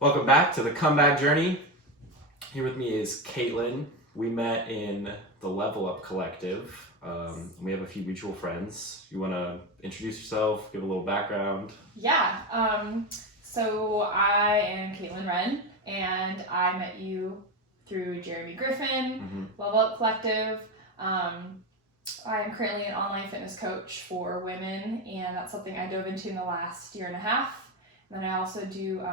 Welcome back to the Comeback Journey. Here with me is Kaitlin. We met in the Level Up Collective. We have a few mutual friends. You want to introduce yourself, give a little background? So I am Kaitlin Wren, and I met you through Jeremy Griffin, Level Up Collective. I am currently an online fitness coach for women, and that's something I dove into in the last year and a half. And then I also do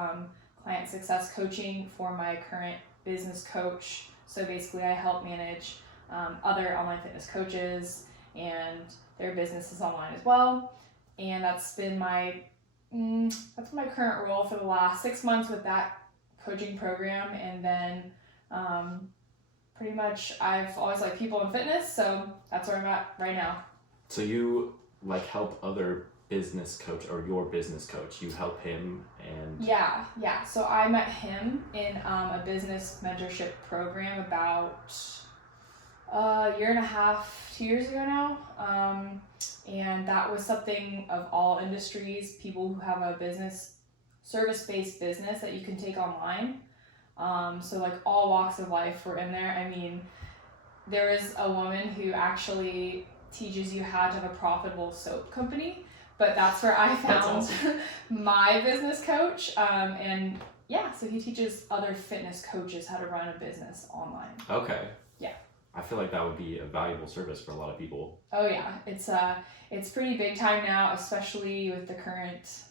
client success coaching for my current business coach. So basically I help manage other online fitness coaches and their businesses online as well. And that's been my current role for the last 6 months with that coaching program. And then pretty much I've always liked people in fitness, so that's where I'm at right now. So you help other business coach, or your business coach, you help him and... Yeah. So I met him in a business mentorship program about a year and a half, 2 years ago now. And that was something of all industries, people who have a business, service-based business that you can take online. So all walks of life were in there. I mean, there is a woman who actually teaches you how to have a profitable soap company, but that's where I found awesome. My business coach. So he teaches other fitness coaches how to run a business online. Okay. Yeah. I feel like that would be a valuable service for a lot of people. Oh yeah, it's pretty big time now, especially with the current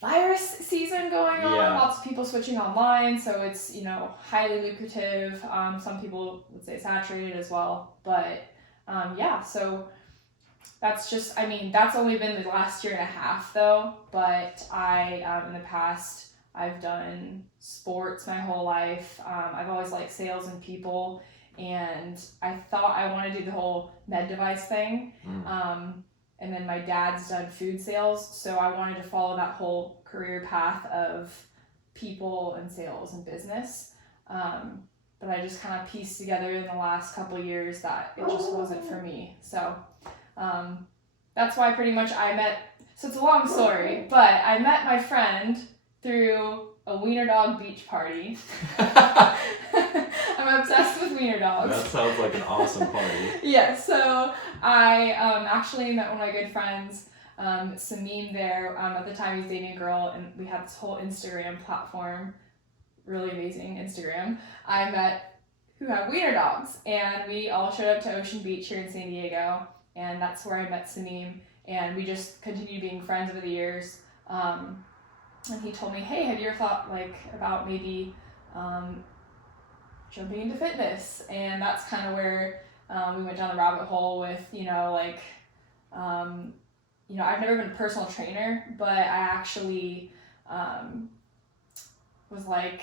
virus season going on. Yeah. Lots of people switching online, so it's highly lucrative. Some people would say saturated as well, but so that's only been the last year and a half though. But I in the past I've done sports my whole life. I've always liked sales and people, and I thought I wanted to do the whole med device thing. And then my dad's done food sales, so I wanted to follow that whole career path of people and sales and business. But I just kind of pieced together in the last couple of years that it just wasn't for me. So that's why pretty much so it's a long story, but I met my friend through a wiener dog beach party. I'm obsessed with wiener dogs. That sounds like an awesome party. Yeah, so I actually met one of my good friends, Samim, there. At the time he was dating a girl, and we had this whole Instagram platform, really amazing Instagram, I met, who had wiener dogs. And we all showed up to Ocean Beach here in San Diego, and that's where I met Samim. And we just continued being friends over the years. And he told me, hey, have you ever thought about maybe jumping into fitness? And that's kind of where we went down the rabbit hole with, I've never been a personal trainer, but I actually was like,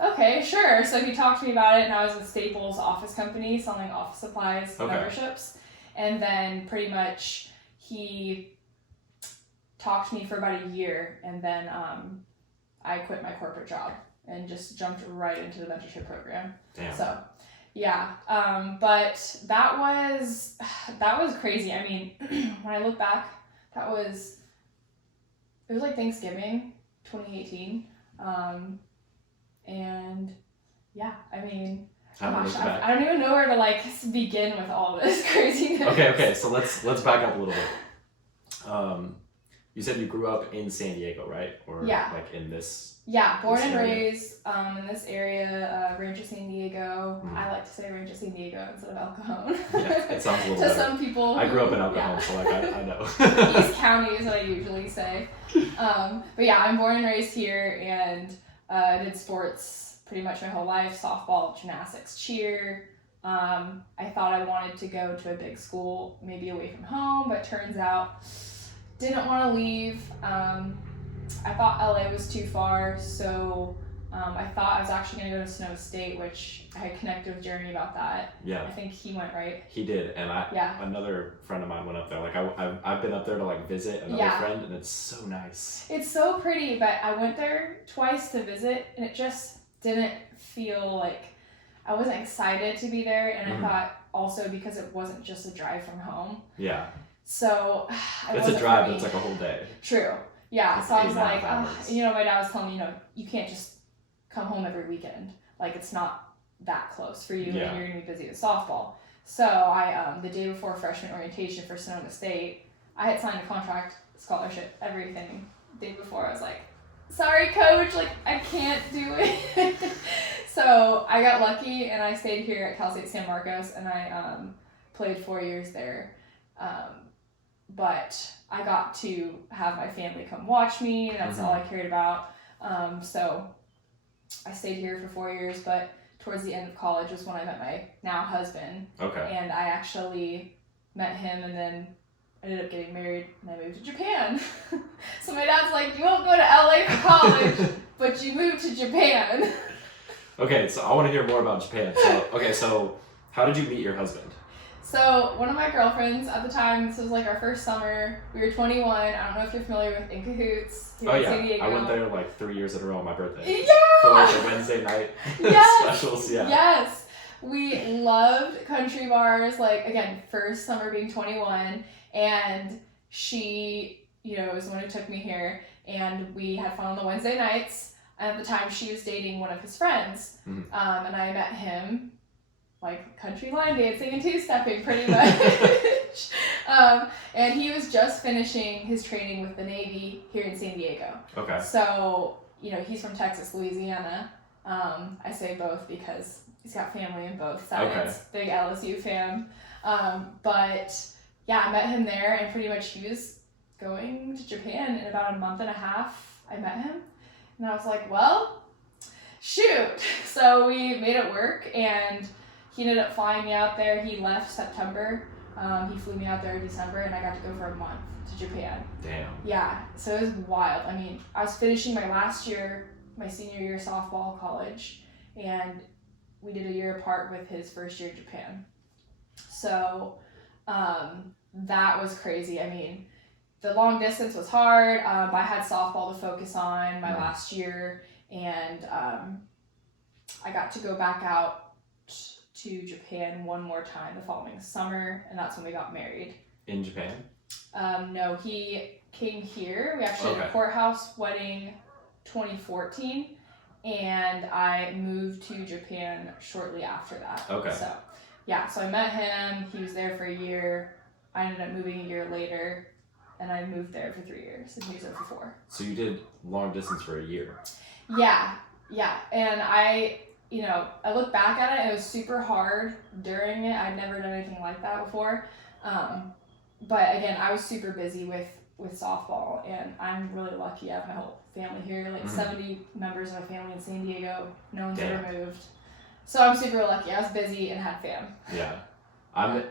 okay, sure. So he talked to me about it, and I was with Staples Office Company selling office supplies memberships. And then pretty much he talked to me for about a year, and then I quit my corporate job and just jumped right into the mentorship program. Damn. So, yeah. But that was crazy. I mean, when I look back, it was like Thanksgiving, 2018. And yeah, I mean, I don't even know where to begin with all this craziness. Okay. So let's back up a little bit. You said you grew up in San Diego, right? Or in this... Yeah, born and raised in this area, Rancho San Diego. I like to say Rancho San Diego instead of El Cajon. Yeah, it sounds a little better. To some people. I grew up in El Cajon, so I know. East County is what I usually say. But yeah, I'm born and raised here, and did sports pretty much my whole life. Softball, gymnastics, cheer. I thought I wanted to go to a big school, maybe away from home, but turns out didn't want to leave. I thought LA was too far, so I thought I was actually going to go to Snow State, which I had connected with Jeremy about that. Yeah. I think he went, right? He did, and another friend of mine went up there. I've been up there to visit another friend, and it's so nice. It's so pretty, but I went there twice to visit, and it just didn't feel like I wasn't excited to be there, and I thought also because it wasn't just a drive from home. Yeah. So it's a drive, but it's like a whole day. True. Yeah, so I was 8.5 like, hours. you know, my dad was telling me, you know, you can't just come home every weekend. Like, it's not that close for you, Yeah. and you're going to be busy with softball. So I, the day before freshman orientation for Sonoma State, I had signed a contract, scholarship, everything. The day before, I was like, sorry, coach, like, I can't do it. So I got lucky, and I stayed here at Cal State San Marcos, and I played 4 years there. But I got to have my family come watch me, and that's all I cared about. So I stayed here for 4 years, but towards the end of college was when I met my now husband. Okay. And I actually met him, and then ended up getting married, and I moved to Japan. So my dad's like, you won't go to LA for college, but you moved to Japan. Okay, so I want to hear more about Japan. So how did you meet your husband? So one of my girlfriends at the time, this was like our first summer, we were 21. I don't know if you're familiar with In Cahoots here in San Diego. I went there like 3 years in a row on my birthday. Yeah! For like the Wednesday night specials, yeah. Yes! We loved country bars, like, again, first summer being 21, and she, you know, was the one who took me here, and we had fun on the Wednesday nights, and at the time she was dating one of his friends, and I met him, like, country line dancing and two-stepping pretty much. And he was just finishing his training with the Navy here in San Diego. Okay. So, you know, he's from Texas, Louisiana. I say both because he's got family in both sides. Okay. Big LSU fan. But yeah, I met him there, and pretty much he was going to Japan in about a month and a half. I met him, and I was like, well, shoot. So we made it work, and he ended up flying me out there. He left September. He flew me out there in December, and I got to go for a month to Japan. Damn. Yeah, so it was wild. I mean, I was finishing my last year, my senior year softball college, and we did a year apart with his first year in Japan. So that was crazy. I mean, the long distance was hard. I had softball to focus on my last year, and I got to go back out to Japan one more time the following summer, and that's when we got married. In Japan? No, he came here. We actually had a courthouse wedding 2014, and I moved to Japan shortly after that. Okay. So, yeah, so I met him. He was there for a year. I ended up moving a year later, and I moved there for 3 years, and he was there for 4. So you did long distance for a year? Yeah, and I look back at it, it was super hard during it. I'd never done anything like that before. But again, I was super busy with softball, and I'm really lucky. I have my whole family here, like 70 members of my family in San Diego. No one's ever moved. So I'm super lucky. I was busy and had fam. Yeah. I'm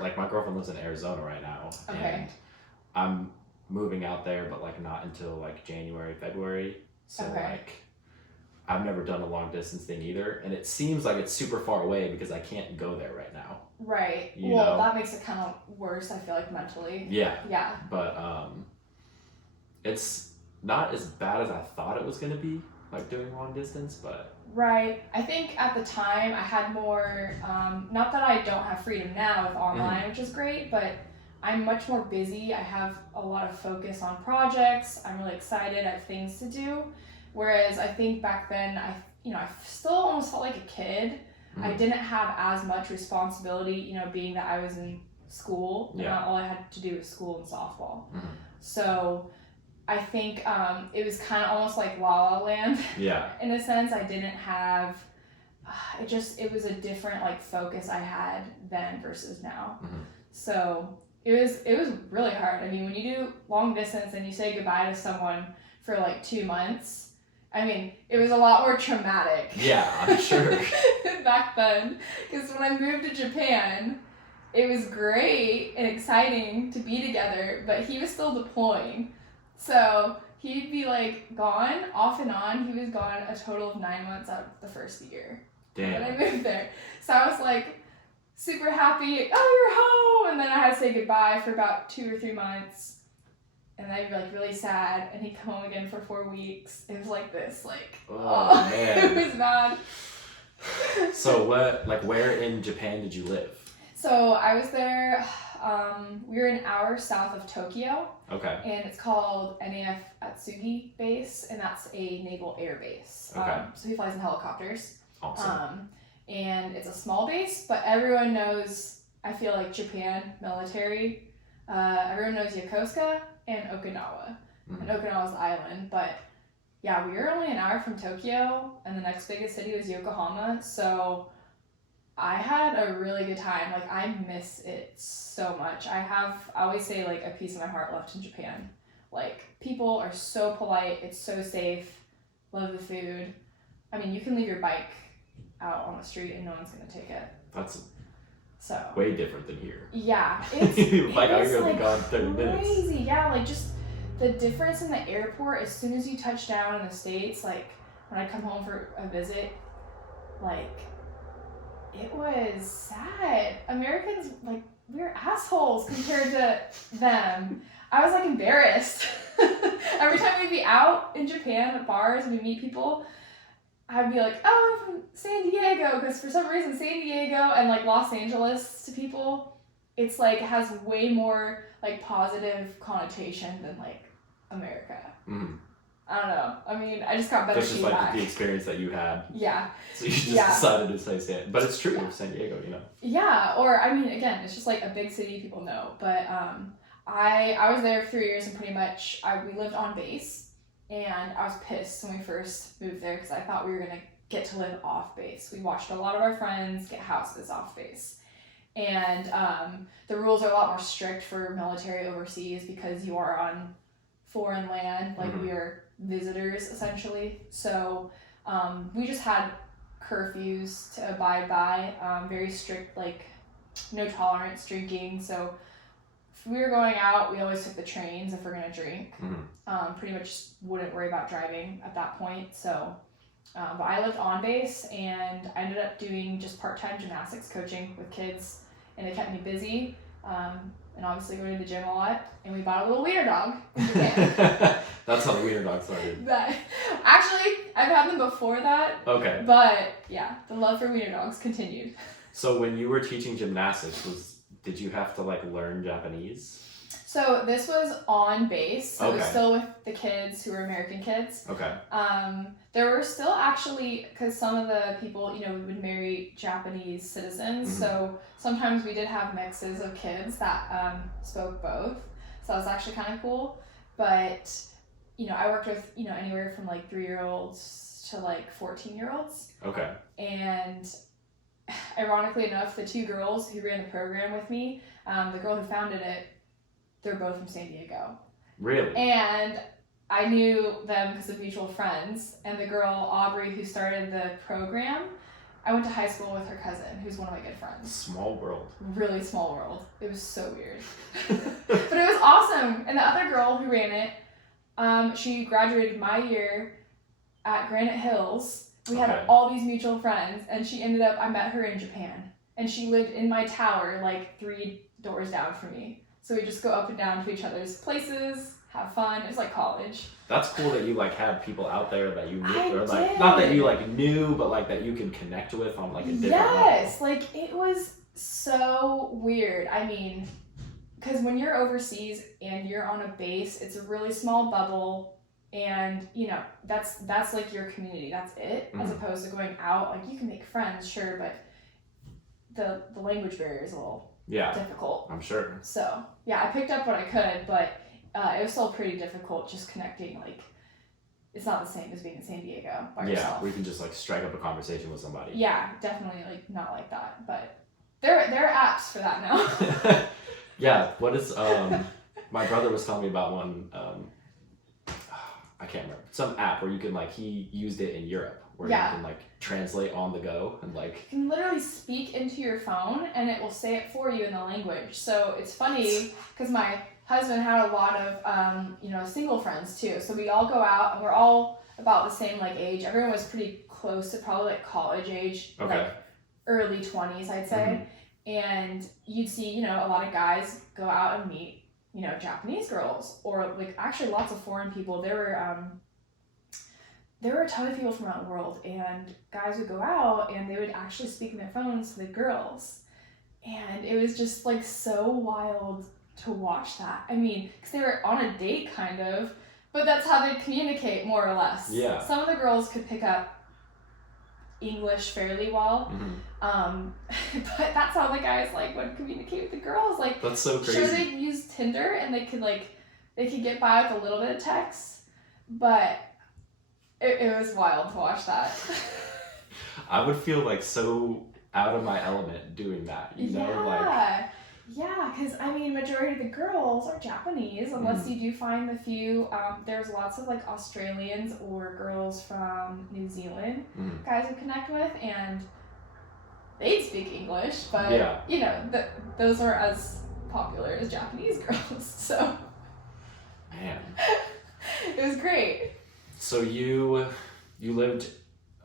like, my girlfriend lives in Arizona right now. Okay. And I'm moving out there, but like not until like January, February. So like, I've never done a long distance thing either, and it seems like it's super far away because I can't go there right now. Right. You know? That makes it kind of worse, I feel like, mentally. Yeah. Yeah. But it's not as bad as I thought it was going to be, like doing long distance, but... Right. I think at the time I had more, not that I don't have freedom now with online, which is great, but I'm much more busy. I have a lot of focus on projects. I'm really excited. I have things to do. Whereas I think back then, I still almost felt like a kid. I didn't have as much responsibility, being that I was in school. And not all I had to do was school and softball. So I think it was kind of almost like La La Land. Yeah. In a sense, I didn't have, it was a different like focus I had then versus now. So it was really hard. I mean, when you do long distance and you say goodbye to someone for like 2 months, I mean, it was a lot more traumatic. Yeah, I'm sure. Back then. Because when I moved to Japan, it was great and exciting to be together, but he was still deploying. So he'd be like gone, off and on. He was gone a total of 9 months out of the first year. Damn. When I moved there. So I was like super happy, oh, you're home! And then I had to say goodbye for about 2 or 3 months. And I'd be like really sad, and he'd come home again for 4 weeks. It was like this, like, oh man. It was bad. So where in Japan did you live? So I was there we're an hour south of Tokyo, Okay. and it's called NAF Atsugi Base, and that's a naval air base. Okay. So he flies in helicopters. Awesome. And it's a small base, but everyone knows, I feel like Japan military, everyone knows Yokosuka and Okinawa. And Okinawa's the island, but yeah, we were only an hour from Tokyo, and the next biggest city was Yokohama, so I had a really good time. Like, I miss it so much. I always say, like, a piece of my heart left in Japan. Like, people are so polite, it's so safe, love the food. I mean, you can leave your bike out on the street and no one's gonna take it. That's so way different than here. Yeah, like, I it's could like be gone 30 minutes. Crazy, yeah, like, just the difference in the airport as soon as you touch down in the States, like, when I come home for a visit, like, it was sad. Americans, like, we're assholes compared to them. I was, like, embarrassed. Every time we'd be out in Japan at bars and we'd meet people, I'd be like, oh, I'm from San Diego, because for some reason San Diego and, like, Los Angeles to people, it's, like, has way more, like, positive connotation than, like, America. I don't know. I mean, I just got better That's just feedback. like the experience that you had. Yeah. So you just decided to say San, but it's true, San Diego, you know. Yeah, or I mean, again, it's just like a big city people know. But I was there for 3 years, and pretty much we lived on base, and I was pissed when we first moved there because I thought we were gonna get to live off base. We watched a lot of our friends get houses off base, and the rules are a lot more strict for military overseas because you are on foreign land, like we are visitors essentially. So we just had curfews to abide by, very strict, like no tolerance drinking. So if we were going out, we always took the trains if we're gonna drink. Pretty much wouldn't worry about driving at that point. So but I lived on base, and I ended up doing just part-time gymnastics coaching with kids, and it kept me busy. And obviously going to the gym a lot, and we bought a little wiener dog in Japan. That's how the wiener dog started. Actually, I've had them before that. Okay. But yeah, the love for wiener dogs continued. So when you were teaching gymnastics, did you have to, like, learn Japanese? So this was on base, so it was Okay. still with the kids who were American kids. Okay. There were still actually, because some of the people, we would marry Japanese citizens, so sometimes we did have mixes of kids that spoke both, so that was actually kind of cool. But, I worked with, anywhere from, like, 3-year-olds to, like, 14-year-olds. Okay. And ironically enough, the 2 girls who ran the program with me, the girl who founded it, they're both from San Diego. Really? And I knew them because of mutual friends. And the girl, Aubrey, who started the program, I went to high school with her cousin, who's one of my good friends. Small world. Really small world. It was so weird. But it was awesome. And the other girl who ran it, she graduated my year at Granite Hills. We had all these mutual friends, and I met her in Japan. And she lived in my tower, like 3 doors down from me. So we just go up and down to each other's places, have fun. It was like college. That's cool that you, like, had people out there that you knew, or, like, did. not that you, like, knew, but, like, that you can connect with on, like, a different Yes, level. like, it was so weird. I mean, because when you're overseas and you're on a base, it's a really small bubble, and that's like your community. That's it, as opposed to going out. Like, you can make friends, sure, but the language barrier is a little difficult. I'm sure. So yeah, I picked up what I could, but it was still pretty difficult just connecting. Like, it's not the same as being in San Diego by yourself. Yeah, we can just, like, strike up a conversation with somebody. Yeah, definitely, like, not like that. But there are apps for that now. Yeah, what is my brother was telling me about one, I can't remember, some app where you can, like, he used it in Europe, where you can, like, translate on the go, and, like, You can literally speak into your phone and it will say it for you in the language. So it's funny because my husband had a lot of single friends too. So we all go out, and we're all about the same, like, age. Everyone was pretty close to probably, like, college age, like early 20s, I'd say. And you'd see, a lot of guys go out and meet, Japanese girls, or, like, actually lots of foreign people. There were a ton of people from around the world, and guys would go out and they would actually speak in their phones to the girls. And it was just like so wild to watch that. I mean, because they were on a date kind of, but that's how they communicate more or less. Yeah. Some of the girls could pick up English fairly well. But that's how the guys like would communicate with the girls. Like, that's so crazy. Sure, they'd use Tinder and they could get by with a little bit of text, but it was wild to watch that. I would feel like so out of my element doing that, you know, like. Yeah, because I mean, majority of the girls are Japanese, unless you do find the few. There's lots of like Australians or girls from New Zealand guys who connect with, and they speak English, but you know, those are as popular as Japanese girls. So, man, it was great. So you lived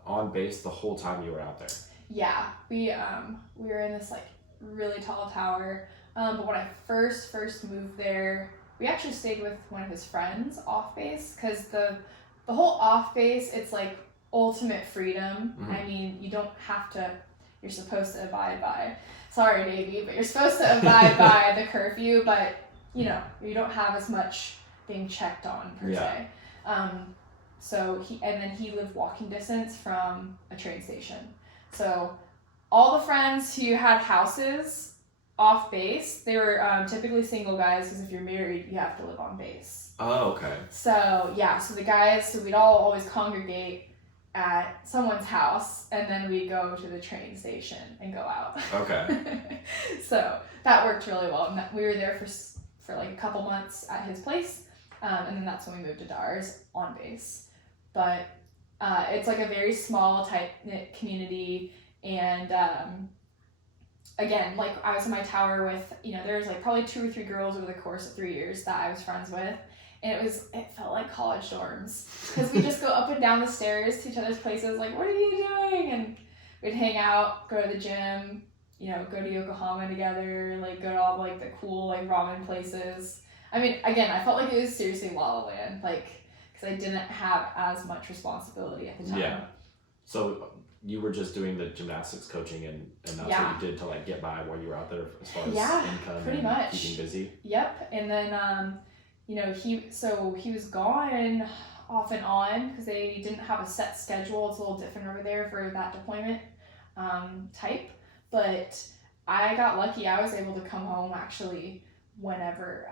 on base the whole time you were out there? Yeah, we were in this like really tall tower. But when I first moved there, we actually stayed with one of his friends off base, because the whole off base, it's like ultimate freedom. I mean, you don't have to. You're supposed to abide by. Sorry, Navy, but you're supposed to abide by the curfew. But you know, you don't have as much being checked on per se. So he lived walking distance from a train station. So all the friends who had houses off base, they were typically single guys, because if you're married, you have to live on base. Oh, okay. So the guys, we'd all always congregate at someone's house, and then we'd go to the train station and go out. Okay. So that worked really well. And we were there for like a couple months at his place, and then that's when we moved to ours on base. But it's like a very small, tight-knit community. And again, like I was in my tower with, you know, there's like probably 2 or 3 girls over the course of 3 years that I was friends with. And it felt like college dorms, because we just go up and down the stairs to each other's places, like, what are you doing? And we'd hang out, go to the gym, you know, go to Yokohama together, like go to all like the cool like ramen places. I mean, again, I felt like it was seriously La La Land, like, because I didn't have as much responsibility at the time. Yeah. So you were just doing the gymnastics coaching, and that's what you did to like get by while you were out there, as far as income pretty and much. keeping busy? Yep. And then you know, he was gone off and on, because they didn't have a set schedule. It's a little different over there for that deployment type. But I got lucky. I was able to come home actually whenever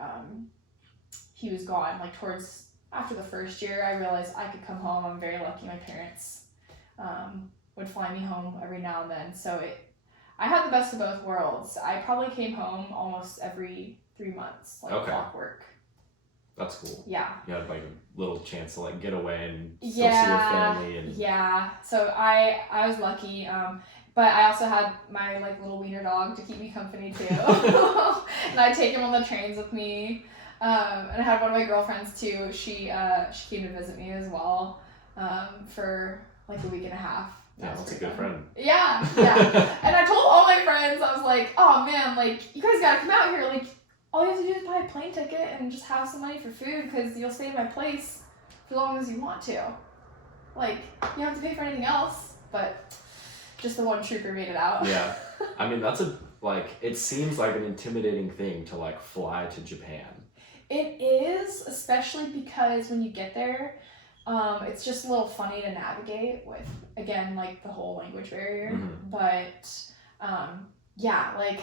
he was gone. Like towards after the first year, I realized I could come home. I'm very lucky. My parents would fly me home every now and then. So I had the best of both worlds. I probably came home almost every 3 months, like clockwork. That's cool. Yeah. You had like a little chance to like get away and still see your family. And So I was lucky. But I also had my like little wiener dog to keep me company too. And I'd take him on the trains with me. And I had one of my girlfriends too. She came to visit me as well for like a week and a half. Yeah, that's a good friend. Yeah. And I told all my friends, I was like, oh man, like you guys gotta come out here. Like all you have to do is buy a plane ticket and just have some money for food, because you'll stay in my place for as long as you want to. Like you don't have to pay for anything else. But just the one trooper made it out. Yeah. I mean, that's it seems like an intimidating thing to like fly to Japan. It is, especially because when you get there, it's just a little funny to navigate with, again, like the whole language barrier. But like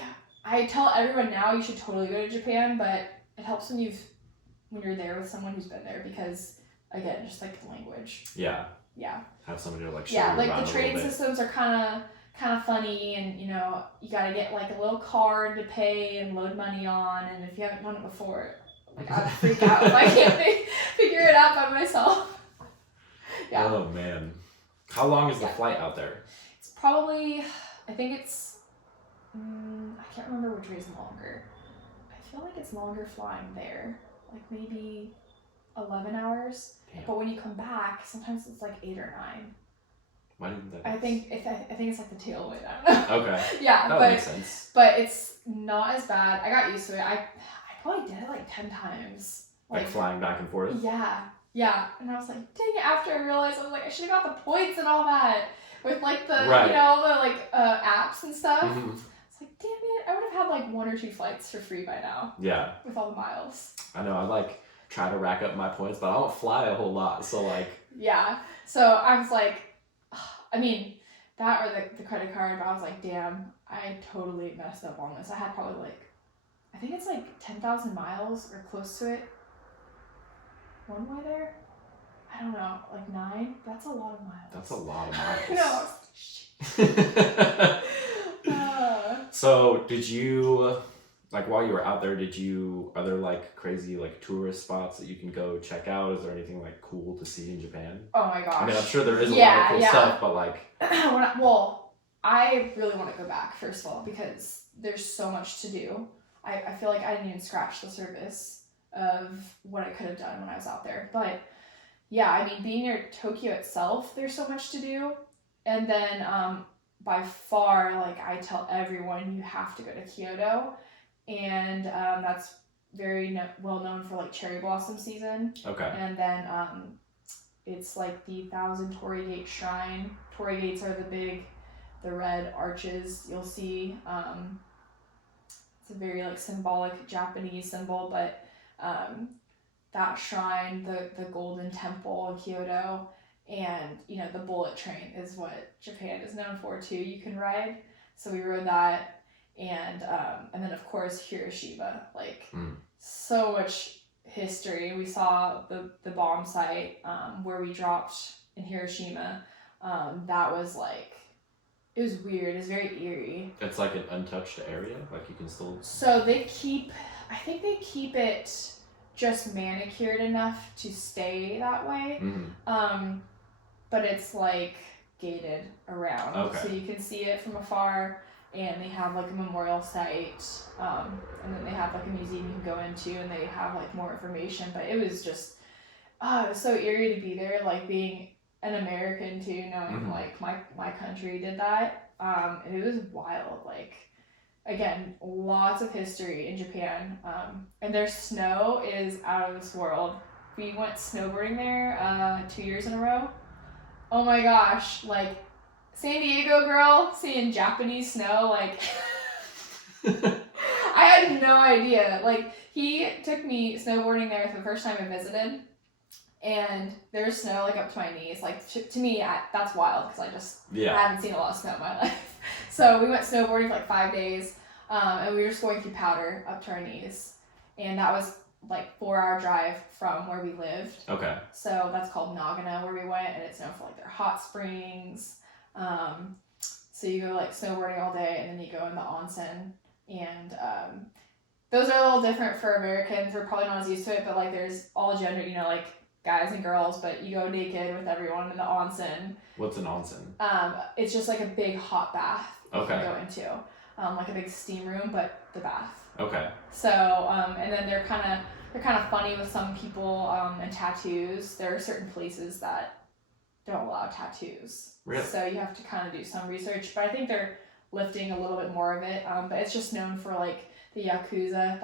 I tell everyone now, you should totally go to Japan, but it helps when you're there with someone who's been there, because again, just like the language. Yeah. Have somebody to like show you around like the trading systems are kind of funny, and you know, you gotta get like a little card to pay and load money on, and if you haven't done it before, like I'd freak out if I can't figure it out by myself. Yeah. Oh man. How long is the flight out there? It's probably, I think it's, I can't remember which way is longer. I feel like it's longer flying there, like maybe 11 hours. Damn. But when you come back, sometimes it's like 8 or 9. Why didn't that? I think it's like the tailwind. I don't know. Okay. Yeah, that makes sense. But it's not as bad. I got used to it. I probably did it like 10 times. Like flying back and forth? Yeah. And I was like, dang it, after I realized, I was like, I should have got the points and all that. With like the, right. you know, all the like apps and stuff. It's like, damn it, I would have had like 1 or 2 flights for free by now Yeah. with all the miles. I know. I like try to rack up my points, but I don't fly a whole lot. So like. Yeah. So I was like, I mean, that or the credit card, but I was like, damn, I totally messed up on this. I had probably like, I think it's like 10,000 miles or close to it. One way there? I don't know, like 9? That's a lot of miles. That's a lot of miles. No. So did you, like while you were out there, are there like crazy like tourist spots that you can go check out? Is there anything like cool to see in Japan? Oh my gosh. I mean, I'm sure there is a lot of cool stuff, but like. I really want to go back, first of all, because there's so much to do. I feel like I didn't even scratch the surface of what I could have done when I was out there. But yeah, I mean, being near Tokyo itself, there's so much to do. And then by far, like I tell everyone, you have to go to Kyoto. And that's very well known for like cherry blossom season. Okay. And then it's like the 1,000 Torii Gate Shrine. Torii Gates are the red arches you'll see. It's a very like symbolic Japanese symbol, but that shrine, the Golden Temple in Kyoto, and the bullet train is what Japan is known for too. You can ride, so we rode that, and then of course Hiroshima, like so much history. We saw the bomb site where we dropped in Hiroshima. That was like, it was weird. It was very eerie. It's like an untouched area, like you can still. So I think they keep it just manicured enough to stay that way. Mm-hmm. But it's like gated around, okay. So you can see it from afar. And they have like a memorial site, and then they have like a museum you can go into, and they have like more information. But it was just, it was so eerie to be there, like being an American too, knowing like my country did that. And it was wild. Like, again, lots of history in Japan, and their snow is out of this world. We went snowboarding there 2 years in a row. Oh my gosh, like. San Diego girl seeing Japanese snow, like I had no idea. Like, he took me snowboarding there for the first time I visited, and there was snow like up to my knees. Like, to me, that's wild because I haven't seen a lot of snow in my life. So we went snowboarding for like 5 days, and we were just going through powder up to our knees, and that was like 4-hour drive from where we lived. Okay. So that's called Nagano where we went, and it's known for like their hot springs. So you go like snowboarding all day, and then you go in the onsen, and those are a little different for Americans. We're probably not as used to it, but like there's all gender, like guys and girls, but you go naked with everyone in the onsen. What's an onsen? It's just like a big hot bath you can go into, like a big steam room, but the bath. Okay. So and then they're kind of funny with some people, and tattoos. There are certain places that don't allow tattoos. Really? So you have to kind of do some research, but I think they're lifting a little bit more of it. But it's just known for like the Yakuza.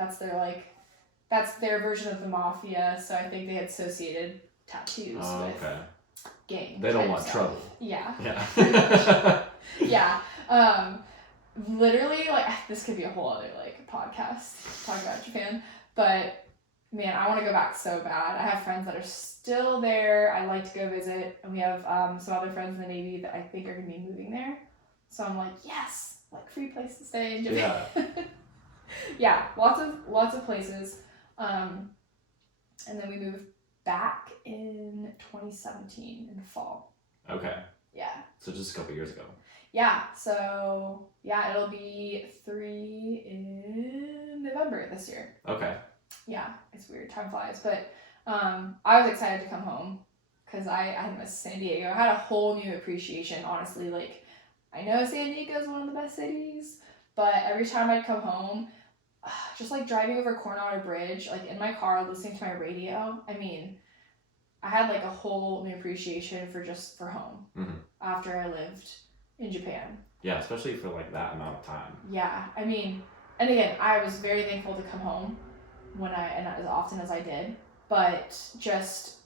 That's their version of the mafia. So I think they associated tattoos with gangs. They don't want trouble. Yeah. Yeah. Yeah. Literally, like, this could be a whole other like podcast talking about Japan, but man, I want to go back so bad. I have friends that are still there. I'd like to go visit. And we have some other friends in the Navy that I think are going to be moving there. So I'm like, yes, like free place to stay in Japan. Yeah. Yeah, lots of places. And then we moved back in 2017 in the fall. Okay. Yeah. So just a couple years ago. Yeah. So yeah, it'll be 3 in November this year. Okay. Yeah, it's weird. Time flies. But I was excited to come home because I had missed San Diego. I had a whole new appreciation, honestly. Like, I know San Diego is one of the best cities, but every time I'd come home, just like driving over Coronado Bridge, like in my car, listening to my radio, I mean, I had like a whole new appreciation for home after I lived in Japan. Yeah, especially for like that amount of time. Yeah, I mean, and again, I was very thankful to come home and as often as I did, but just,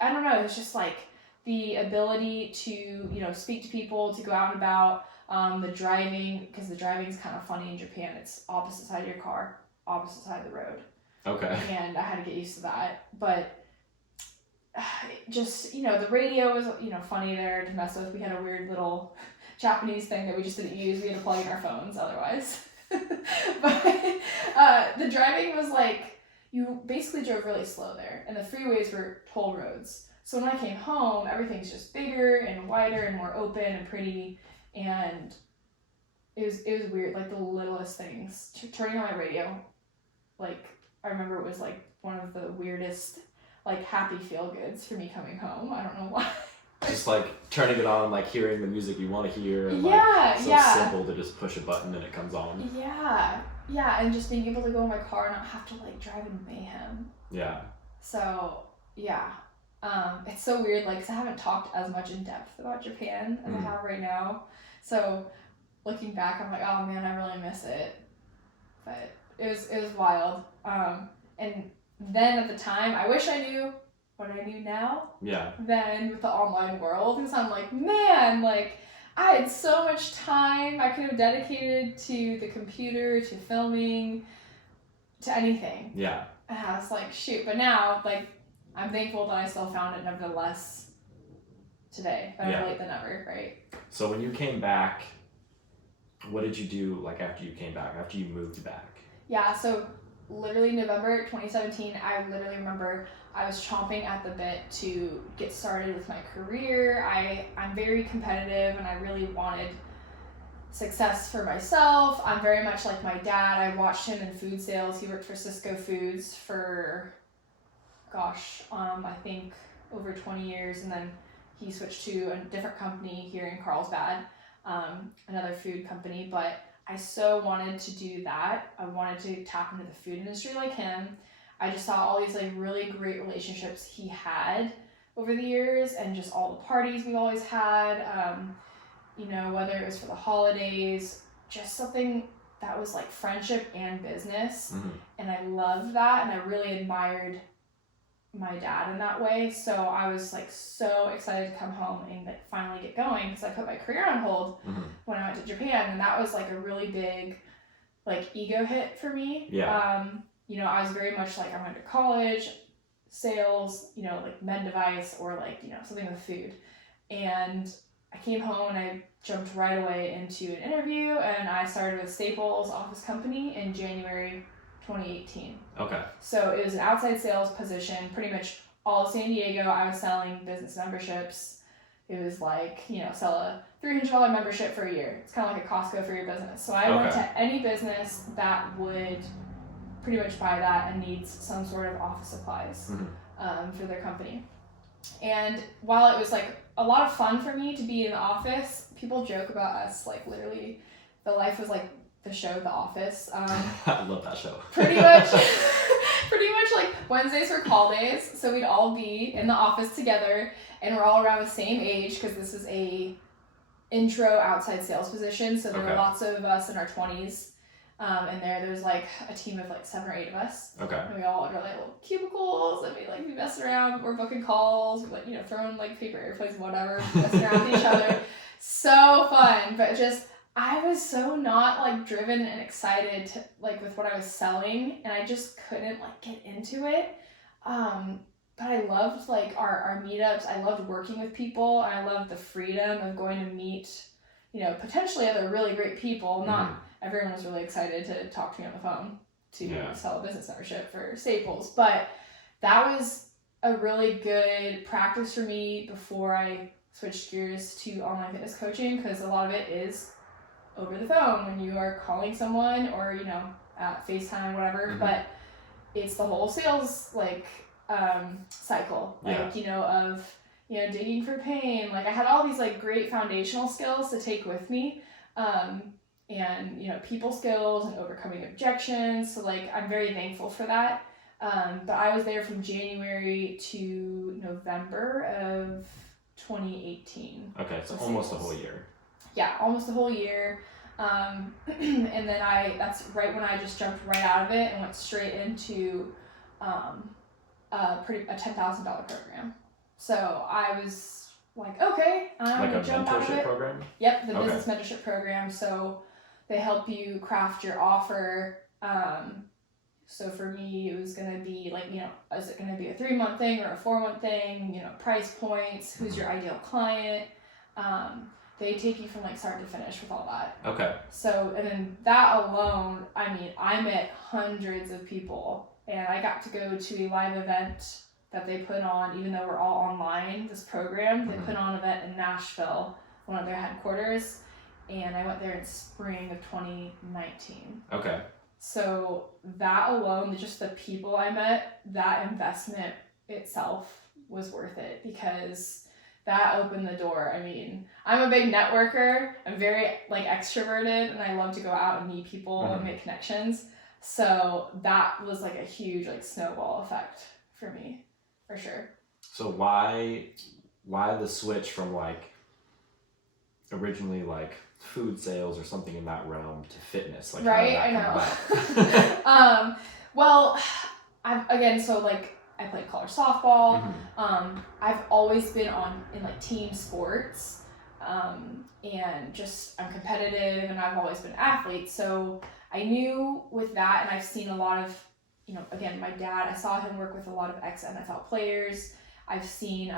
I don't know, it's just like the ability to, speak to people, to go out and about, The driving, because the driving is kind of funny in Japan. It's opposite side of your car, opposite side of the road. Okay. And I had to get used to that. But just, the radio was, funny there to mess with. We had a weird little Japanese thing that we just didn't use. We had to plug in our phones otherwise. But the driving was like, you basically drove really slow there. And the freeways were toll roads. So when I came home, everything's just bigger and wider and more open and pretty. And it was weird, like the littlest things. Turning on my radio, like, I remember it was like one of the weirdest, like, happy feel-goods for me coming home. I don't know why. Just like turning it on, like hearing the music you want to hear. And, simple to just push a button and it comes on. Yeah, and just being able to go in my car and not have to like drive in mayhem. Yeah. So, yeah. It's so weird, like, 'cause I haven't talked as much in depth about Japan as I have right now. So, looking back, I'm like, oh man, I really miss it. But it was wild. And then at the time, I wish I knew what I knew now. Yeah. Then with the online world, because I'm like, man, like, I had so much time I could have dedicated to the computer, to filming, to anything. Yeah. And I was like, shoot. But now, like, I'm thankful that I still found it nevertheless today. Better late than never, right? So when you came back, what did you do, like, after you came back, after you moved back? Yeah, so literally November 2017, I literally remember I was chomping at the bit to get started with my career. I'm very competitive and I really wanted success for myself. I'm very much like my dad. I watched him in food sales. He worked for Cisco Foods for, I think over 20 years, and then he switched to a different company here in Carlsbad, another food company, but I so wanted to do that. I wanted to tap into the food industry like him. I just saw all these like really great relationships he had over the years, and just all the parties we always had, whether it was for the holidays, just something that was like friendship and business. Mm-hmm. And I loved that, and I really admired my dad in that way. So I was like so excited to come home and like finally get going, because I put my career on hold when I went to Japan, and that was like a really big like ego hit for me. Yeah. I was very much like, I went to college, sales, like med device, or like, something with food. And I came home and I jumped right away into an interview, and I started with Staples Office Company in January 2018. Okay. So it was an outside sales position, pretty much all of San Diego. I was selling business memberships. It was like, sell a $300 membership for a year. It's kind of like a Costco for your business. So I went to any business that would pretty much buy that and needs some sort of office supplies for their company. And while it was like a lot of fun for me to be in the office, people joke about us, like literally the life was like the show The Office. I love that show. pretty much like Wednesdays were call days, so we'd all be in the office together, and we're all around the same age, because this is a intro outside sales position, so there were lots of us in our 20s. And there's like a team of like 7 or 8 of us. Okay. And we all had like little cubicles, and we like be messing around. We're booking calls, we're, like, throwing like paper airplanes, whatever, messing around with each other. So fun, but just I was so not like driven and excited to, like, with what I was selling, and I just couldn't like get into it. But I loved like our meetups. I loved working with people. And I loved the freedom of going to meet, potentially other really great people. Not everyone was really excited to talk to me on the phone to sell a business membership for Staples. But that was a really good practice for me before I switched gears to online fitness coaching, because a lot of it is over the phone when you are calling someone, or, FaceTime, whatever. But it's the whole sales, like, cycle, like, of, digging for pain. Like, I had all these, like, great foundational skills to take with me. And people skills and overcoming objections. So like, I'm very thankful for that. But I was there from January to November of 2018. Okay, so almost a whole year. Yeah, almost a whole year. And then that's right when I just jumped right out of it and went straight into a $10,000 program. So I was like, okay, I'm Like a gonna jump out of mentorship it. program? Yep, the Okay. business mentorship program. So they help you craft your offer. So for me, it was gonna be like, is it gonna be a 3-month thing or a 4-month thing? Price points, who's your ideal client. They take you from like start to finish with all that. Okay. So, and then that alone, I mean, I met hundreds of people, and I got to go to a live event that they put on, even though we're all online, this program, they put on an event in Nashville, one of their headquarters, and I went there in spring of 2019. Okay. So that alone, just the people I met, that investment itself was worth it, because that opened the door. I mean, I'm a big networker. I'm very like extroverted, and I love to go out and meet people and make connections. So that was like a huge like snowball effect for me, for sure. So why the switch from like originally like food sales or something in that realm to fitness? Like, right, I know. Well, I played college softball. I've always been in like team sports, and just I'm competitive, and I've always been an athlete. So I knew with that, and I've seen a lot of, again, my dad, I saw him work with a lot of ex-NFL players. I've seen,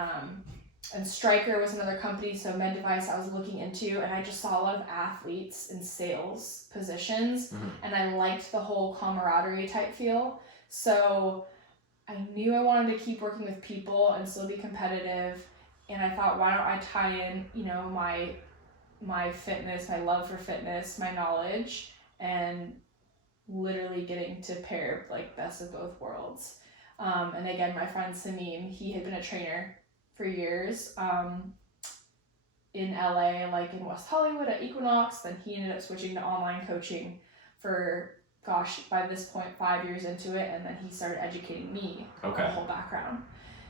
and Stryker was another company, so med device I was looking into, and I just saw a lot of athletes in sales positions, and I liked the whole camaraderie type feel. So I knew I wanted to keep working with people and still be competitive, and I thought, why don't I tie in, my fitness, my love for fitness, my knowledge, and literally getting to pair like best of both worlds. And again, my friend Samim, he had been a trainer for years in LA, like in West Hollywood at Equinox. Then he ended up switching to online coaching for, by this point, 5 years into it, and then he started educating me on the whole background.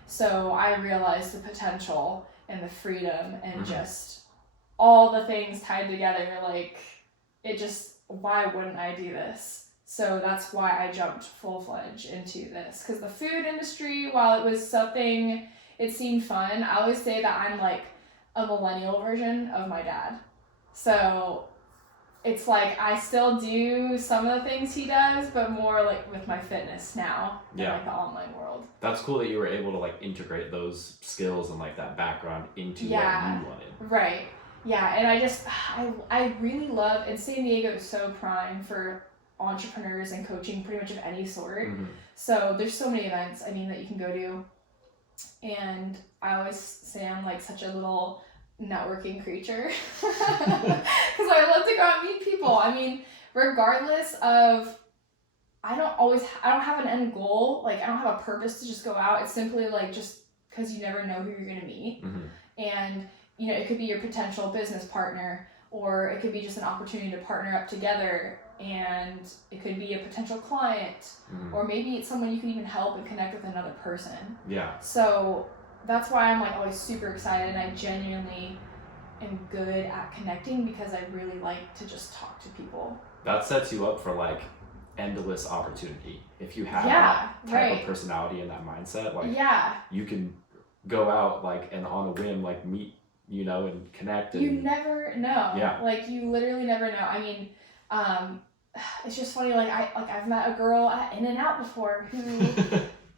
So I realized the potential and the freedom and just all the things tied together, like it just, why wouldn't I do this? So that's why I jumped full-fledged into this, because the food industry, while it was something, it seemed fun, I always say that I'm like a millennial version of my dad. So it's like I still do some of the things he does, but more like with my fitness now than like the online world. That's cool that you were able to like integrate those skills and like that background into what you wanted. Right. Yeah, and I really love, and San Diego is so prime for entrepreneurs and coaching pretty much of any sort. So there's so many events, that you can go to. And I always say I'm like such a little networking creature, because I love to go out and meet people. Regardless of, I don't have an end goal. Like, I don't have a purpose to just go out. It's simply like just because you never know who you're going to meet. And, it could be your potential business partner, or it could be just an opportunity to partner up together, and it could be a potential client, or maybe it's someone you can even help and connect with another person. Yeah. So that's why I'm like always super excited, and I genuinely am good at connecting because I really like to just talk to people. That sets you up for like endless opportunity. If you have that type of personality and that mindset, like you can go out like and on a whim like meet, and connect. And you never know. Yeah. Like you literally never know. It's just funny. Like I've met a girl at In-N-Out before who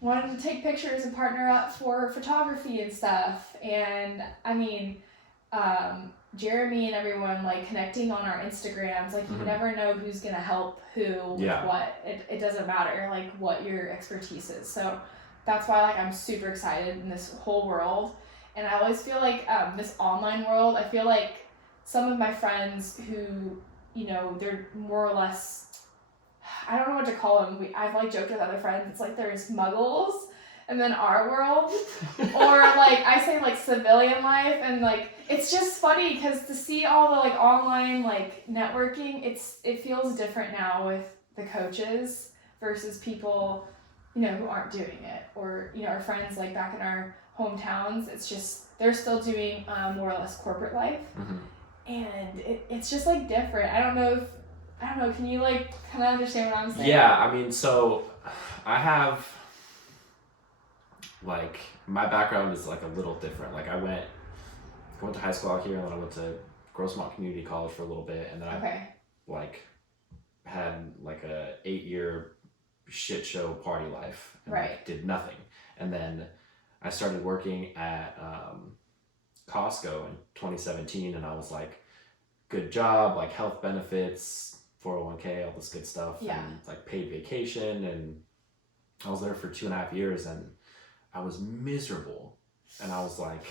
wanted to take pictures and partner up for photography and stuff. And Jeremy and everyone like connecting on our Instagrams, like you never know who's gonna help who with what. It doesn't matter like what your expertise is. So that's why like I'm super excited in this whole world. And I always feel like this online world, I feel like some of my friends who, they're more or less, I don't know what to call them. I've like joked with other friends. It's like there's muggles and then our world. Or like I say like civilian life, and like it's just funny because to see all the like online like networking, it feels different now with the coaches versus people, who aren't doing it, or our friends like back in our hometowns. It's just they're still doing more or less corporate life, and it's just like different. I don't know. Can you like kind of understand what I'm saying? Yeah, so I have like my background is like a little different. Like I went I went to high school out here, and then I went to Grossmont Community College for a little bit, and then I like had like a 8-year shit show party life and like, did nothing. And then I started working at Costco in 2017, and I was like, good job, like health benefits, 401k, all this good stuff, and like paid vacation, and I was there for 2.5 years, and I was miserable, and I was like,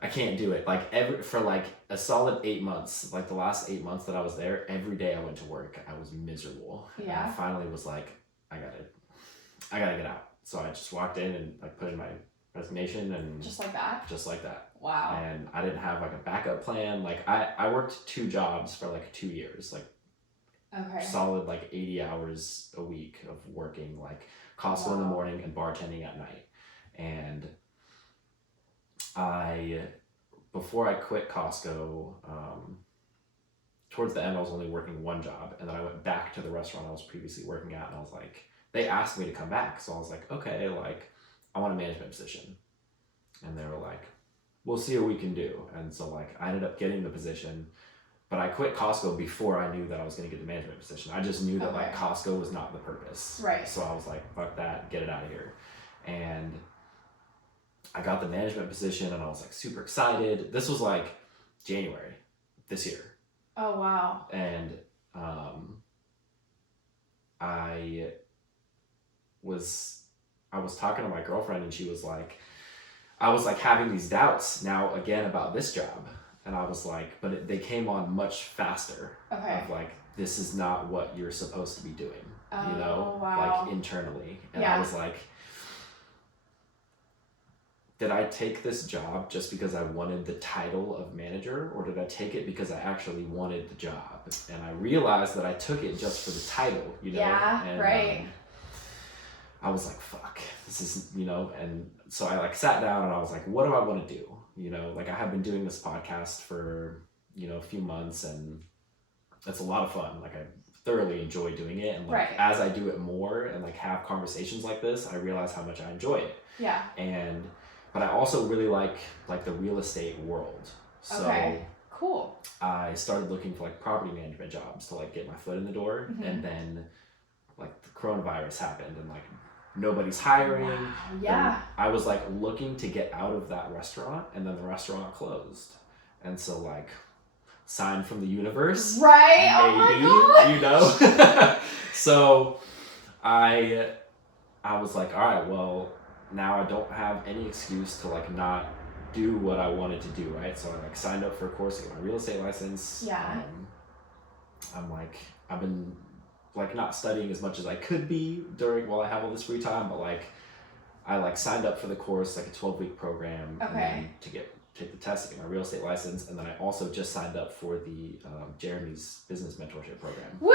I can't do it. Like for like a solid 8 months, like the last 8 months that I was there, every day I went to work, I was miserable. Yeah. And I finally was like, I gotta get out. So I just walked in and like put in my resignation, and just like that. Wow. And I didn't have like a backup plan. Like I worked 2 jobs for like 2 years, like solid like 80 hours a week of working, like Costco in the morning and bartending at night. And before I quit Costco, towards the end I was only working 1 job, and then I went back to the restaurant I was previously working at, and I was like, they asked me to come back, so I was like, okay, like I want a management position, and they were like, we'll see what we can do. And so like I ended up getting the position, but I quit Costco before I knew that I was going to get the management position. I just knew that like Costco was not the purpose, so I was like, fuck that, get it out of here. And I got the management position, and I was like super excited. This was like January this year. Oh wow. And I was talking to my girlfriend, and she was like, I was like having these doubts now again about this job, and I was like, but they came on much faster. Of like, this is not what you're supposed to be doing, you know, like internally. And I was like, did I take this job just because I wanted the title of manager, or did I take it because I actually wanted the job? And I realized that I took it just for the title, you know? And, I was like, fuck, this is, you know, and so I like sat down, and I was like, what do I want to do? You know, like I have been doing this podcast for, you know, a few months, and it's a lot of fun. Like I thoroughly enjoy doing it. And like as I do it more and like have conversations like this, I realize how much I enjoy it. Yeah. But I also really like the real estate world. So cool. I started looking for like property management jobs to like get my foot in the door. And then like the coronavirus happened, and like nobody's hiring. Yeah. I was like looking to get out of that restaurant, and then the restaurant closed. And so like sign from the universe. Maybe, oh my God. You know? So I was like, all right, well, now I don't have any excuse to like not do what I wanted to do, right? So I like signed up for a course to get my real estate license. I'm like, I've been like not studying as much as I could be while I have all this free time, but like I like signed up for the course, like a 12-week program, and then to take the test to get my real estate license. And then I also just signed up for the Jeremy's business mentorship program. Woo!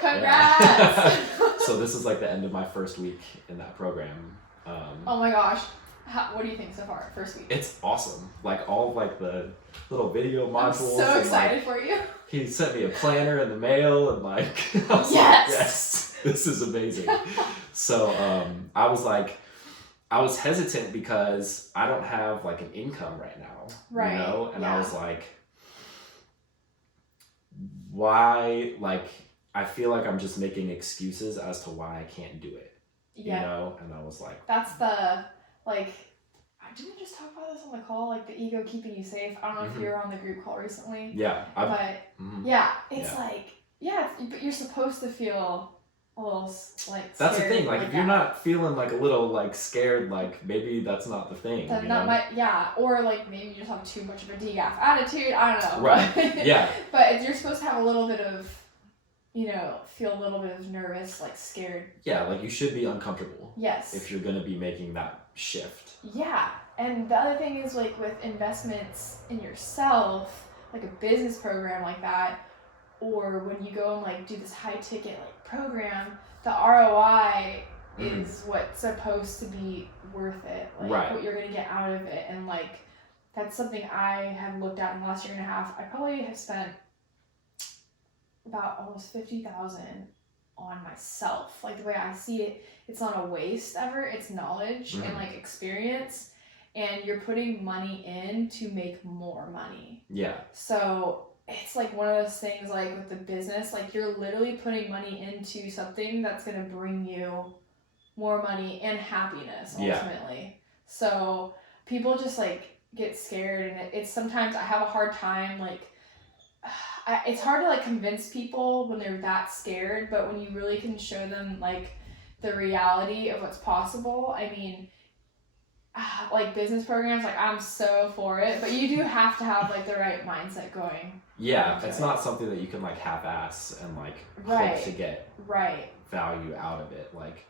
Congrats! So this is like the end of my first week in that program. Oh my gosh. What do you think so far, first week? It's awesome. Like all of like the little video modules. I'm so excited for you. He sent me a planner in the mail, and like, I was like, yes, this is amazing. So I was hesitant because I don't have like an income right now, you know? And I was like, why? Like, I feel like I'm just making excuses as to why I can't do it, you know? And I was like, that's the, like, didn't we just talk about this on the call? Like the ego keeping you safe. I don't know if you were on the group call recently. Yeah. It's like, but you're supposed to feel a little like that's scared, the thing. Like if you're not feeling like a little like scared, like maybe that's not the thing. That's you not know? Or like maybe you just have too much of a DGAF attitude. I don't know. Right. Yeah. But you're supposed to have a little bit of, you know, feel a little bit of nervous, like scared. Yeah, like you should be uncomfortable. Yes. If you're gonna be making that shift. Yeah. And the other thing is like with investments in yourself, like a business program like that, or when you go and like do this high ticket like program, the ROI is what's supposed to be worth it. Like what you're gonna get out of it. And like that's something I have looked at in the last year and a half. I probably have spent about almost $50,000 on myself. Like the way I see it, it's not a waste ever. It's knowledge and like experience. and you're putting money in to make more money. Yeah. So it's like one of those things, like with the business, like you're literally putting money into something that's going to bring you more money and happiness ultimately. Yeah. So people just like get scared, and it's sometimes I have a hard time, like it's hard to like convince people when they're that scared, but when you really can show them like the reality of what's possible, I mean, like business programs, like I'm so for it, but you do have to have like the right mindset going. Yeah, it's not something that you can like half-ass and like hope to get value out of it. Like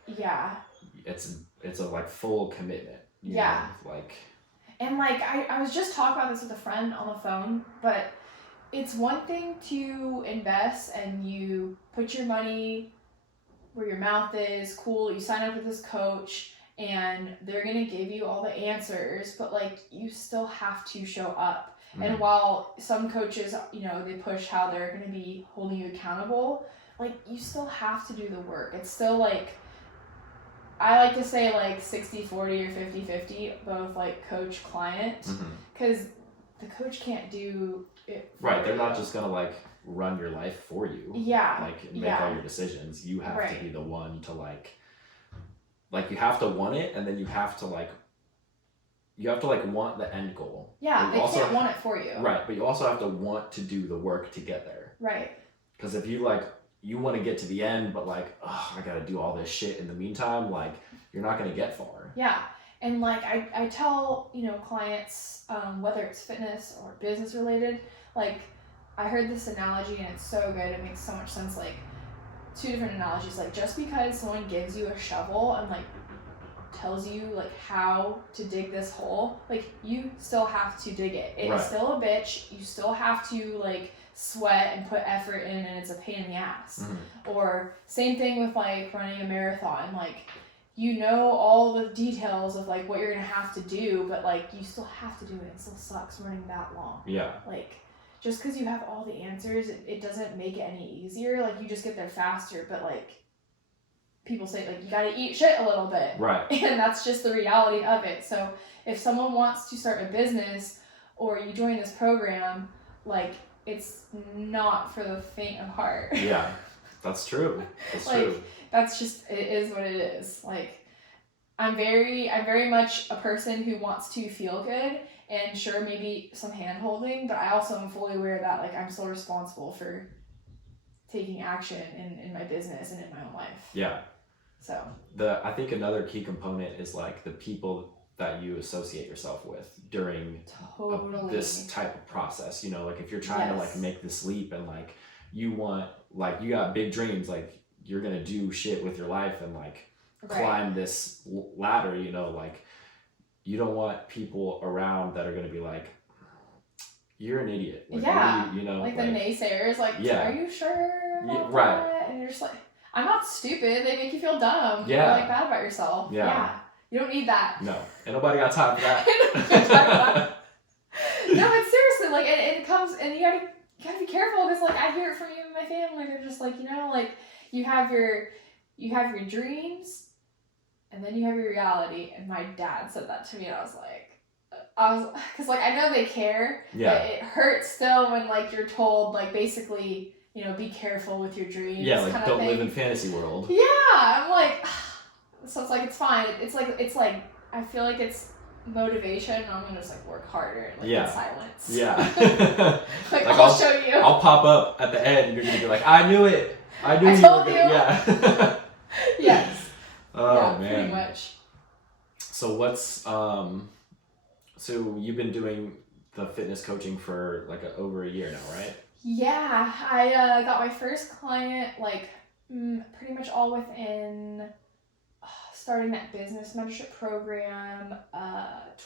it's a like full commitment. You know? Like, and like I was just talking about this with a friend on the phone, but it's one thing to invest and you put your money where your mouth is, cool, you sign up with this coach and they're going to give you all the answers, but like you still have to show up. Mm-hmm. And while some coaches, you know, they push how they're going to be holding you accountable, like you still have to do the work. It's still like, I like to say like 60-40 or 50-50, both like coach client, because the coach can't do it for they're not just going to like run your life for you. Yeah. Like make all your decisions. You have to be the one to like you have to want it, and then you have to like want the end goal. Yeah, they can't want it for you. Right, but you also have to want to do the work to get there. Right. Because if you like, you want to get to the end, but like, I got to do all this shit in the meantime, like you're not going to get far. Yeah. And like I tell, you know, clients, whether it's fitness or business related, like I heard this analogy and it's so good. It makes so much sense. Like 2 different analogies. Like just because someone gives you a shovel and like tells you like how to dig this hole, like you still have to dig it. It's still a bitch. You still have to like sweat and put effort in, and it's a pain in the ass. Or same thing with like running a marathon. Like you know all the details of like what you're gonna have to do, but like you still have to do it. It still sucks running that long. Yeah. Like just because you have all the answers, it doesn't make it any easier. Like you just get there faster, but like people say like you gotta eat shit a little bit. Right. And that's just the reality of it. So if someone wants to start a business or you join this program, like it's not for the faint of heart. Yeah. That's true. That's like, true. That's just, it is what it is. Like, I'm very much a person who wants to feel good, and sure, maybe some hand holding, but I also am fully aware that like I'm still responsible for taking action in my business and in my own life. Yeah. So I think another key component is like the people that you associate yourself with during this type of process. You know, like if you're trying to like make this leap and like you want, like you got big dreams, like you're gonna do shit with your life and like climb this ladder, you know, like you don't want people around that are gonna be like, you're an idiot. Like, you know, like the naysayers, like, are you sure about that? And you're just like, I'm not stupid. They make you feel dumb. Yeah. You're like bad about yourself. Yeah. You don't need that. No. Ain't nobody got time for that. No, but seriously, like it comes, and you gotta be careful, because like I hear it from you and my family. They're just like, you know, like you have your dreams, and then you have your reality. And my dad said that to me, and I was because like I know they care, but it hurts still when like you're told like basically, you know, be careful with your dreams. Yeah, like don't live in fantasy world. Yeah, I'm like, so it's like it's fine. It's like I feel like it's motivation. I'm gonna just like work harder and like in silence. Yeah. like I'll show you. I'll pop up at the end and you're gonna be like, I knew it. I knew I you told were you. Yeah. Yes. Oh yeah, man. Pretty much. So what's so you've been doing the fitness coaching for like over a year now, right? Yeah, I got my first client like pretty much all within starting that business mentorship program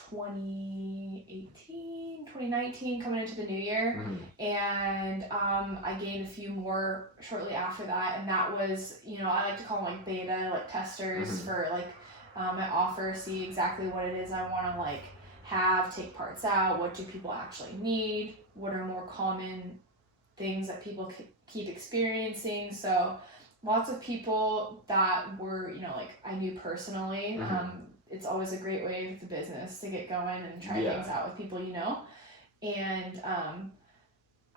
2019 coming into the new year. And I gained a few more shortly after that, and that was, you know, I like to call them like beta, like testers for like my offer, see exactly what it is I want to like take parts out, what do people actually need, what are more common things that people keep experiencing. So lots of people that were, you know, like I knew personally, it's always a great way with the business to get going and try things out with people, and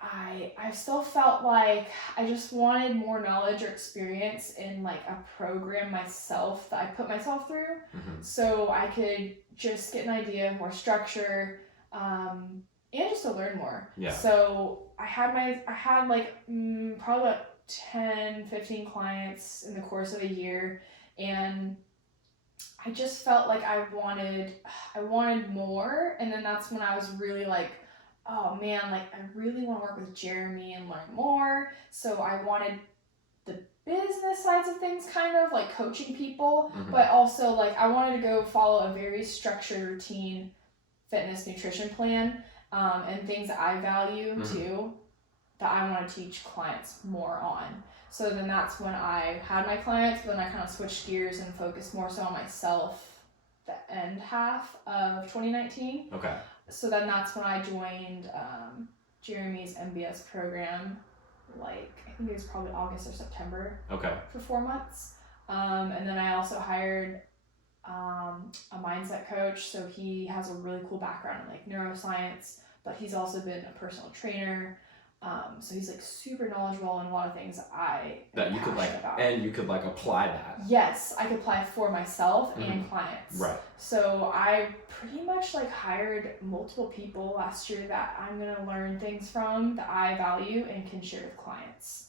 I still felt like I just wanted more knowledge or experience in like a program myself that I put myself through, so I could just get an idea of more structure, and just to learn more. Yeah. So I had like probably about 10-15 clients in the course of a year, and I just felt like I wanted more, and then that's when I was really like, oh man, like I really want to work with Jeremy and learn more. So I wanted the business sides of things, kind of like coaching people, but also like I wanted to go follow a very structured routine fitness nutrition plan, and things that I value too, that I want to teach clients more on. So then that's when I had my clients, but then I kind of switched gears and focused more so on myself the end half of 2019. Okay. So then that's when I joined Jeremy's MBS program, like I think it was probably August or September. Okay. For 4 months. And then I also hired a mindset coach. So he has a really cool background in like neuroscience, but he's also been a personal trainer. So he's like super knowledgeable in a lot of things that you could like about. And you could like apply that. Yes, I could apply for myself and clients. Right. So I pretty much like hired multiple people last year that I'm gonna learn things from that I value and can share with clients.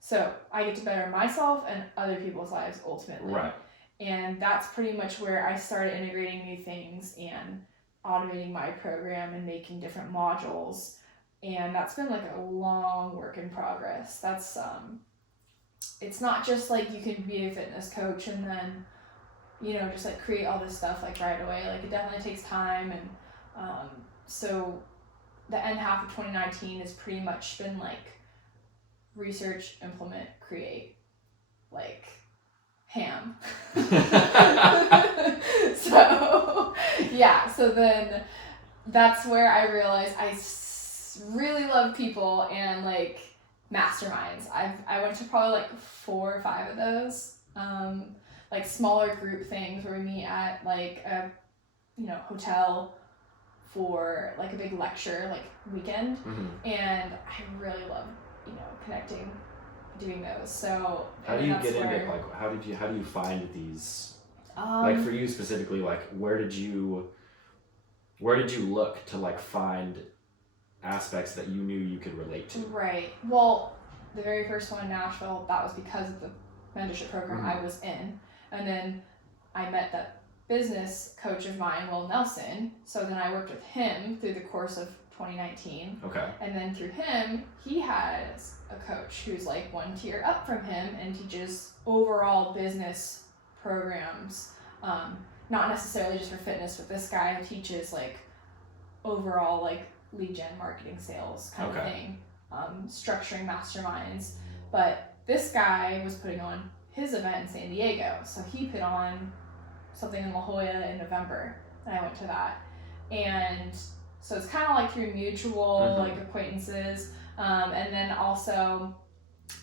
So I get to better myself and other people's lives ultimately. Right. And that's pretty much where I started integrating new things and automating my program and making different modules. And that's been like a long work in progress. That's it's not just like you can be a fitness coach and then, just like create all this stuff like right away. Like it definitely takes time, and so the end half of 2019 has pretty much been like research, implement, create, like ham. So then that's where I realized I really love people and like masterminds. I went to probably like 4 or 5 of those, like smaller group things where we meet at like a hotel for like a big lecture like weekend, and I really love connecting, doing those. So how do you get into like how do you find these, like for you specifically, like where did you look to like find aspects that you knew you could relate to? Right. Well, the very first one in Nashville, that was because of the mentorship program I was in. And then I met that business coach of mine, Will Nelson. So then I worked with him through the course of 2019. Okay. And then through him, he has a coach who's like 1 tier up from him and teaches overall business programs. Not necessarily just for fitness, but this guy teaches like overall like lead gen, marketing, sales kind of thing, structuring masterminds. But this guy was putting on his event in San Diego, so he put on something in La Jolla in November, and I went to that. And so it's kind of like through mutual like acquaintances, and then also,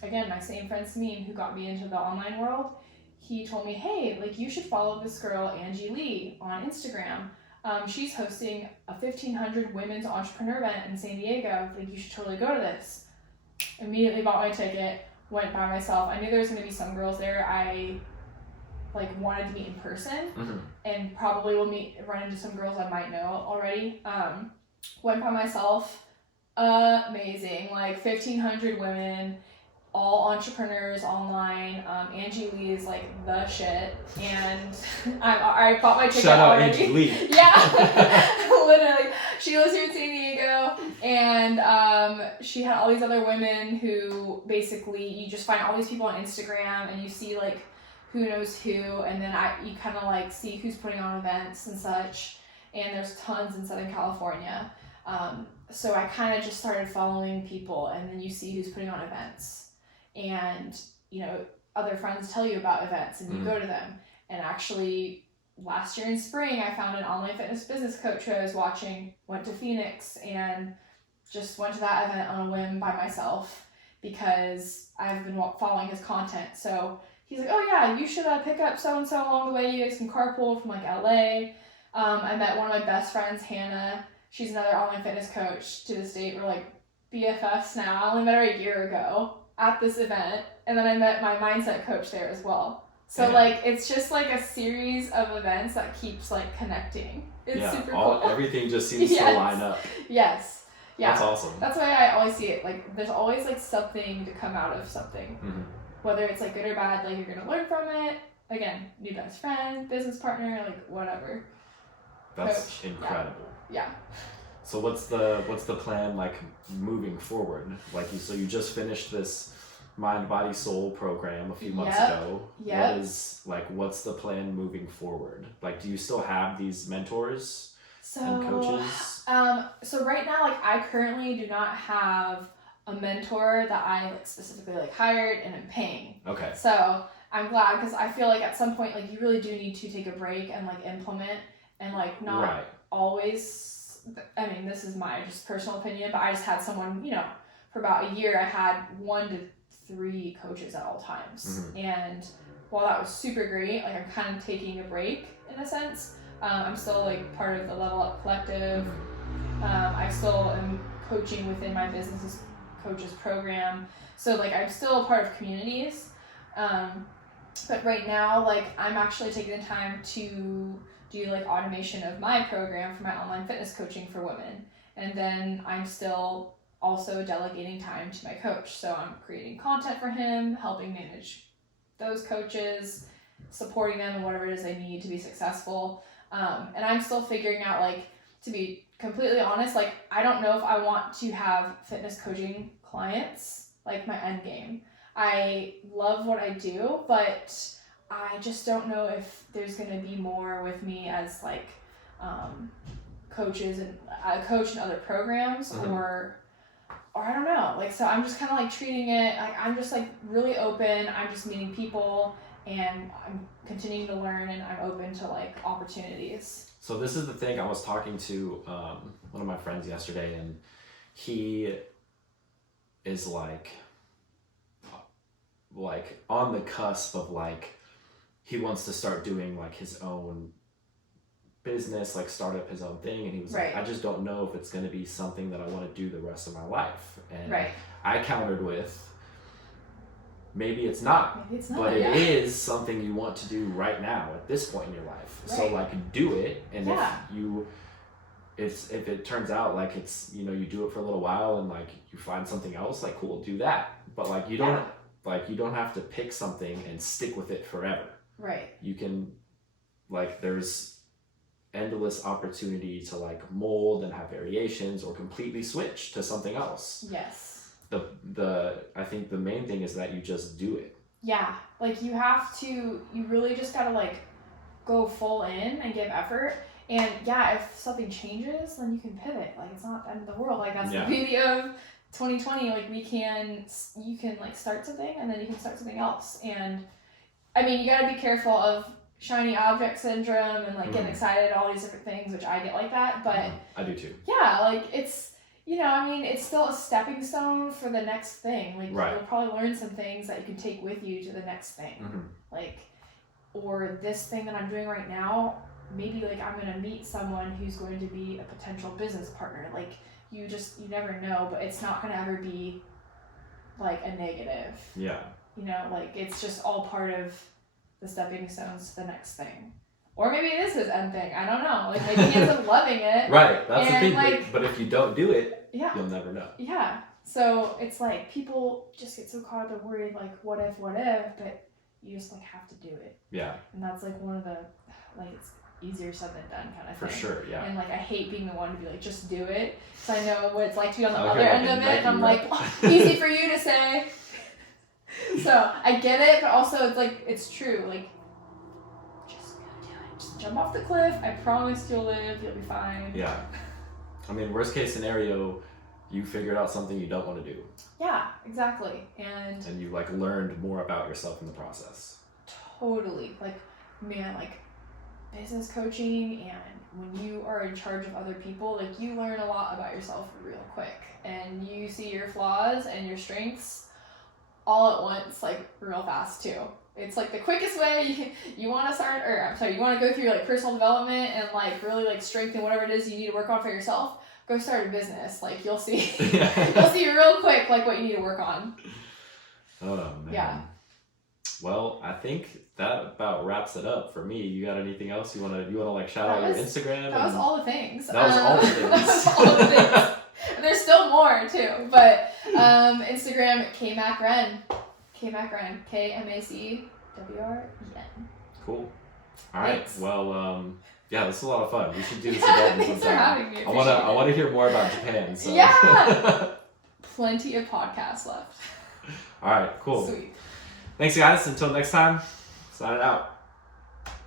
again, my same friend Sameen, who got me into the online world, he told me, hey, like you should follow this girl Angie Lee on Instagram. She's hosting a 1,500 women's entrepreneur event in San Diego. Like, you should totally go to this. Immediately bought my ticket, went by myself. I knew there was going to be some girls there I like wanted to meet in person, and probably will run into some girls I might know already. Went by myself. Amazing. Like 1,500 women, all entrepreneurs online. Angie Lee is like the shit, and I bought my ticket. Shout out already. Angie Lee. Yeah, literally. She lives here in San Diego, and she had all these other women who basically you just find all these people on Instagram, and you see like who knows who, and then you kind of like see who's putting on events and such. And there's tons in Southern California. So I kind of just started following people, and then you see who's putting on events. And, other friends tell you about events and you go to them. And actually, last year in spring, I found an online fitness business coach who I was watching, went to Phoenix, and just went to that event on a whim by myself because I've been following his content. So he's like, oh yeah, you should pick up so-and-so along the way. You guys can carpool from like LA. I met one of my best friends, Hannah. She's another online fitness coach. To this date, we're like BFFs now. I only met her a year ago at this event. And then I met my mindset coach there as well. So like, it's just like a series of events that keeps like connecting. It's super cool. Everything just seems to line up. Yes. Yeah. That's awesome. That's why I always see it. Like, there's always like something to come out of something. Mm-hmm. Whether it's like good or bad, like you're going to learn from it. Again, new best friend, business partner, like whatever. That's coach. incredible. Yeah. So what's the plan like moving forward? Like you just finished this Mind, Body, Soul program a few months ago. Yep. What's the plan moving forward? Like, do you still have these mentors and coaches? So right now, like I currently do not have a mentor that I like specifically like hired and am paying. Okay. So I'm glad, because I feel like at some point like you really do need to take a break and like implement and like not always. I mean, this is my just personal opinion, but I just had someone, for about a year I had 1 to 3 coaches at all times. Mm-hmm. And while that was super great, like I'm kind of taking a break in a sense. I'm still like part of the Level Up Collective. I still am coaching within my business coaches program. So like I'm still a part of communities. But right now, like I'm actually taking the time to do like automation of my program for my online fitness coaching for women. And then I'm still also delegating time to my coach. So I'm creating content for him, helping manage those coaches, supporting them in whatever it is they need to be successful. And I'm still figuring out, like, to be completely honest, like, I don't know if I want to have fitness coaching clients, like my end game. I love what I do, but I just don't know if there's going to be more with me as, like, coaches and a coach in other programs, or I don't know. Like, so I'm just kind of, like, treating it, like, I'm just, like, really open. I'm just meeting people, and I'm continuing to learn, and I'm open to like opportunities. So this is the thing. I was talking to one of my friends yesterday, and he is like on the cusp of like he wants to start doing like his own business, like start up his own thing, and he was like, I just don't know if it's going to be something that I want to do the rest of my life. And I countered with, maybe it's not, but it is something you want to do right now at this point in your life. So like do it, and if it turns out like it's, you do it for a little while and like you find something else, like cool, do that. But like you don't have to pick something and stick with it forever. Right. You can, like, there's endless opportunity to like mold and have variations or completely switch to something else. Yes. I think the main thing is that you just do it. Yeah, like you really just gotta like go full in and give effort. And yeah, if something changes, then you can pivot. Like, it's not the end of the world. Like, that's the beauty of 2020. Like, you can like start something and then you can start something else. And I mean, you gotta be careful of shiny object syndrome and like getting excited, all these different things, which I get like that. But I do too. Yeah, like it's, I mean, it's still a stepping stone for the next thing. Like, you'll probably learn some things that you can take with you to the next thing. Like, or this thing that I'm doing right now, maybe, like, I'm going to meet someone who's going to be a potential business partner. Like, you never know, but it's not going to ever be, like, a negative. Yeah. Like, it's just all part of the stepping stones to the next thing. Or maybe this is end thing. I don't know. Like, maybe he ends up loving it. Right. That's the thing. Like, but if you don't do it, you'll never know. Yeah. So it's like people just get so caught up and worried, like, what if, but you just like have to do it. Yeah. And that's like one of the, like, it's easier said than done kind of thing. For sure, yeah. And like I hate being the one to be like, just do it. So I know what it's like to be on the other end of it, and I'm like, easy for you to say. So I get it, but also it's like, it's true. Like, jump off the cliff. I promise you'll live. You'll be fine. Yeah. I mean, worst case scenario, you figured out something you don't want to do. Yeah, exactly. And you like learned more about yourself in the process. Totally. Like, man, like business coaching, and when you are in charge of other people, like you learn a lot about yourself real quick, and you see your flaws and your strengths all at once, like real fast too. it's like the quickest way you want to start, or I'm sorry, you want to go through like personal development and like really like strengthen whatever it is you need to work on for yourself. Go start a business. Like you'll see, you'll see real quick like what you need to work on. Oh man. Yeah. Well, I think that about wraps it up for me. You got anything else you wanna like shout out your Instagram? That was all the things. That was all the things. That was all the things. And there's still more too, but Instagram Kmacwren, Kmacwren, KMACWREN. Cool. All right. Thanks. Well, yeah, this is a lot of fun. We should do this Yeah, again thanks for sometime. having me. I wanna hear more about Japan. So. Yeah. Plenty of podcasts left. All right. Cool. Sweet. Thanks, guys. Until next time. Signing out.